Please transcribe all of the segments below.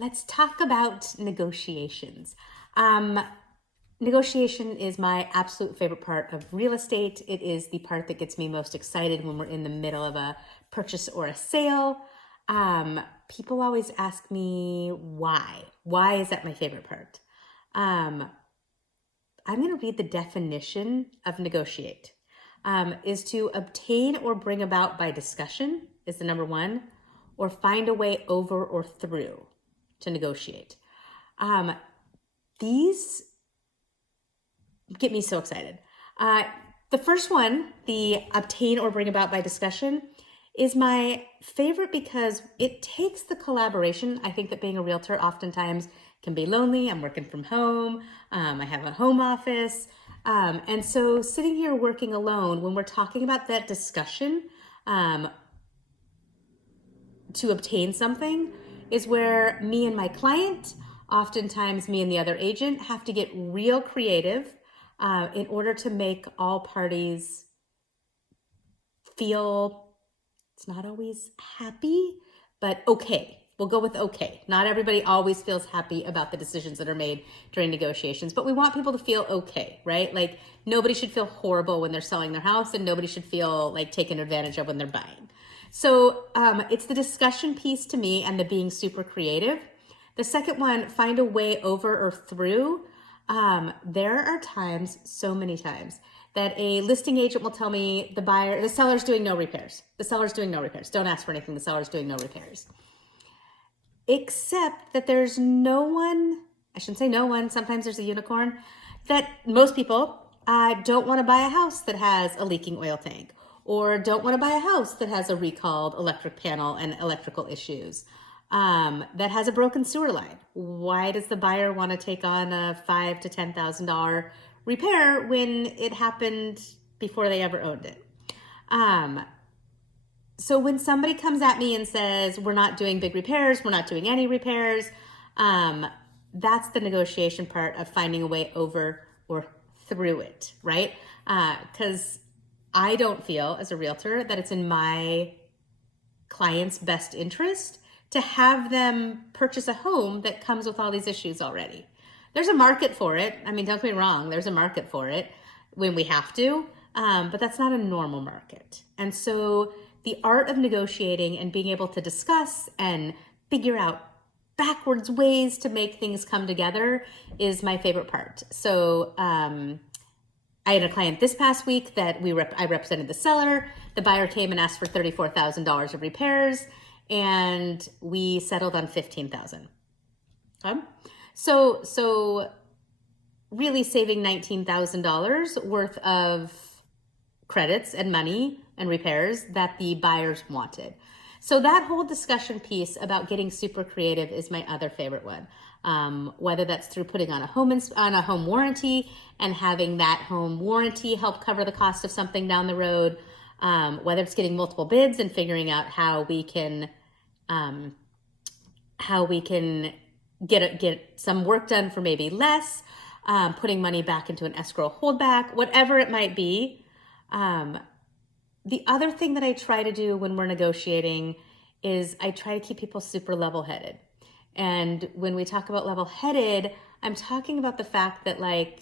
Let's talk about negotiations. Um, Negotiation is my absolute favorite part of real estate. It is the part that gets me most excited when we're in the middle of a purchase or a sale. People always ask me why. Why is that my favorite part? Um, I'm going to read the definition of negotiate. Is to obtain or bring about by discussion is the number one, or find a way over or through to negotiate. These get me so excited. The first one, the obtain or bring about by discussion, is my favorite because it takes the collaboration. I think that being a realtor oftentimes can be lonely. I'm working from home. I have a home office. And so sitting here working alone, when we're talking about that discussion to obtain something, is where me and my client, oftentimes me and the other agent, have to get real creative in order to make all parties feel, it's not always happy, but okay. We'll go with okay. Not everybody always feels happy about the decisions that are made during negotiations, but we want people to feel okay, right? Like nobody should feel horrible when they're selling their house, and nobody should feel like taken advantage of when they're buying. So it's the discussion piece to me and the being super creative. The second one, find a way over or through. There are times, so many times, that a listing agent will tell me the seller's doing no repairs. The seller's doing no repairs. Don't ask for anything. The seller's doing no repairs. Except that there's no one, I shouldn't say no one, sometimes there's a unicorn, that most people don't want to buy a house that has a leaking oil tank, or don't want to buy a house that has a recalled electric panel and electrical issues, that has a broken sewer line. Why does the buyer want to take on a $5,000 to $10,000 repair when it happened before they ever owned it? So when somebody comes at me and says, we're not doing big repairs, we're not doing any repairs, that's the negotiation part of finding a way over or through it, right? Because I don't feel as a realtor that it's in my client's best interest to have them purchase a home that comes with all these issues already. There's a market for it. I mean, don't get me wrong, there's a market for it when we have to, but that's not a normal market. And so the art of negotiating and being able to discuss and figure out backwards ways to make things come together is my favorite part. So I had a client this past week that I represented the seller. The buyer came and asked for $34,000 of repairs, and we settled on $15,000. Okay? So really saving $19,000 worth of credits and money and repairs that the buyers wanted. So that whole discussion piece about getting super creative is my other favorite one. Whether that's through putting on a home warranty and having that home warranty help cover the cost of something down the road, whether it's getting multiple bids and figuring out how we can get some work done for maybe less, putting money back into an escrow holdback, whatever it might be. The other thing that I try to do when we're negotiating is I try to keep people super level-headed. And when we talk about level-headed, I'm talking about the fact that like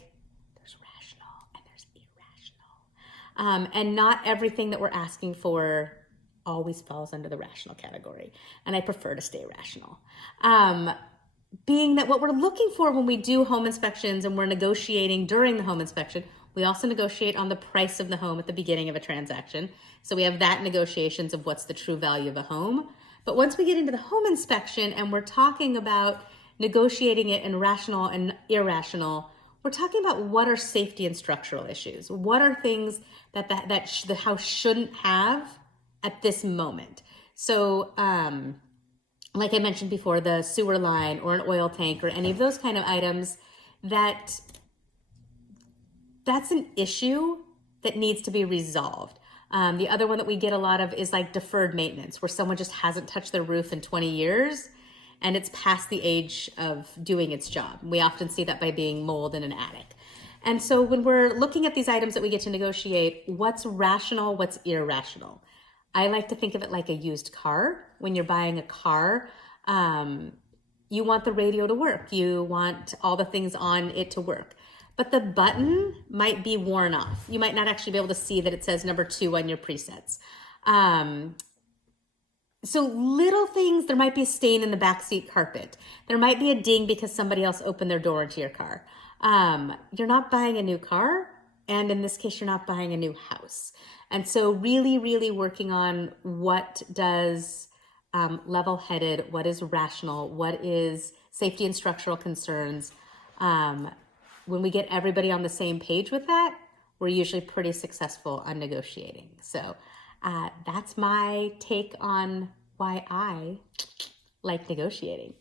there's rational and there's irrational. And not everything that we're asking for always falls under the rational category. And I prefer to stay rational. Being that what we're looking for when we do home inspections and we're negotiating during the home inspection, we also negotiate on the price of the home at the beginning of a transaction. So we have that negotiations of what's the true value of a home. But once we get into the home inspection and we're talking about negotiating it in rational and irrational, we're talking about what are safety and structural issues. What are things that the house shouldn't have at this moment? So, like I mentioned before, the sewer line or an oil tank or any of those kind of items, that's an issue that needs to be resolved. The other one that we get a lot of is like deferred maintenance, where someone just hasn't touched their roof in 20 years and it's past the age of doing its job. We often see that by being mold in an attic. And so when we're looking at these items that we get to negotiate, what's rational, what's irrational? I like to think of it like a used car. When you're buying a car, you want the radio to work. You want all the things on it to work. But the button might be worn off. You might not actually be able to see that it says number 2 on your presets. So little things, there might be a stain in the backseat carpet. There might be a ding because somebody else opened their door into your car. You're not buying a new car. And in this case, you're not buying a new house. And so really, really working on what does level-headed, what is rational, what is safety and structural concerns. When we get everybody on the same page with that, we're usually pretty successful on negotiating. So that's my take on why I like negotiating.